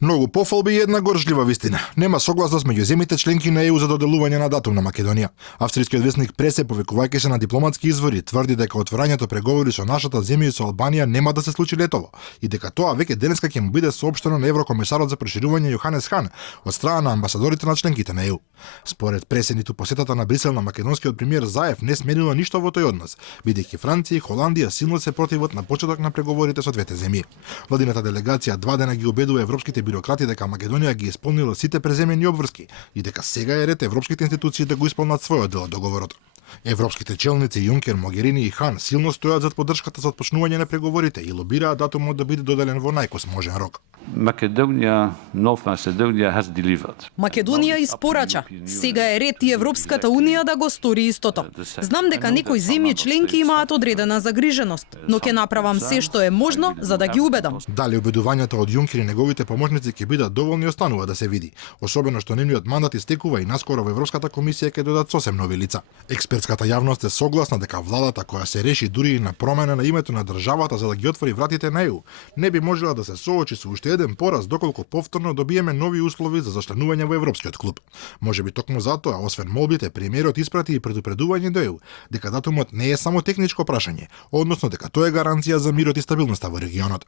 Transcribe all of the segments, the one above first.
Многу пофалби и една горжлива вистина. Нема согласност меѓу земите членки на ЕУ за доделување на датум на Македонија. Австрискиот весник Пресе, повикувајќи се на дипломатски извори, тврди дека отворањето преговори со нашата земја и со Албанија нема да се случи летово и дека тоа веќе денеска ќе му биде соопштено на еврокомисарот за проширување Јоханес Хан од страна на амбасадорите на членките на ЕУ. Според Пресе, ниту посетата на Брисел на македонскиот премиер Заев не сменила ништо во тој однос, бидејќи Франција и Холандија силно се противат на почеток на преговорите со двете земји. Владината делегација 2 дена ги убедува европските бюрократи дека Македонија ги исполнила сите преземени обврски и дека сега е ред европските институции да го исполнат својот дел од договорот. Европските челници Јункер, Могерини и Хан силно стојат зад поддршката за отпочнување на преговорите и лобираат датумот да биде доделен во најкосможен рок. North Macedonia has delivered. Македонија испорача. Сега е ред и Европската унија да го стори истото. Знам дека некои земји членки имаат одредена загриженост, но ќе направам се што е можно за да ги убедам. Дали обидувањата од Јункер и неговите поможници ќе бидат доволни останува да се види, особено што нивниот мандат истекува и наскоро во Европската комисија ќе додат сосем нови лица. Експертската јавност е согласна дека владата која се реши дури и на промена на името на државата за да ги отвори вратите на ЕУ, не би можела да се соочи со уште еден пораз доколку повторно добиеме нови услови за зачленување во Европскиот клуб. Можеби токму затоа, освен молбите, премиерот испрати и предупредување до ЕУ дека датумот не е само техничко прашање, односно дека тоа е гаранција за мирот и стабилноста во регионот.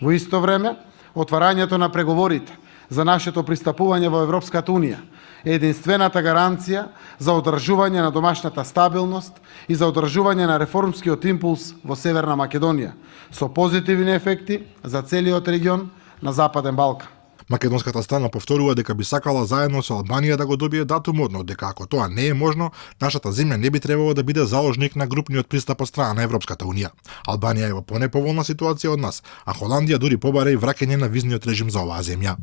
Во исто време, отварањето на преговорите за нашето пристапување во Европската унија е единствената гаранција за одржување на домашната стабилност и за одржување на реформскиот импулс во Северна Македонија, со позитивни ефекти за целиот регион на Западен Балкан. Македонската страна повторува дека би сакала заедно со Албанија да го добие датумот, но дека ако тоа не е можно, нашата земја не би требало да биде заложник на групниот пристап од страна на Европската унија. Албанија е во понеповолна ситуација од нас, а Холандија дури побара и враќање на визниот режим за оваа земја.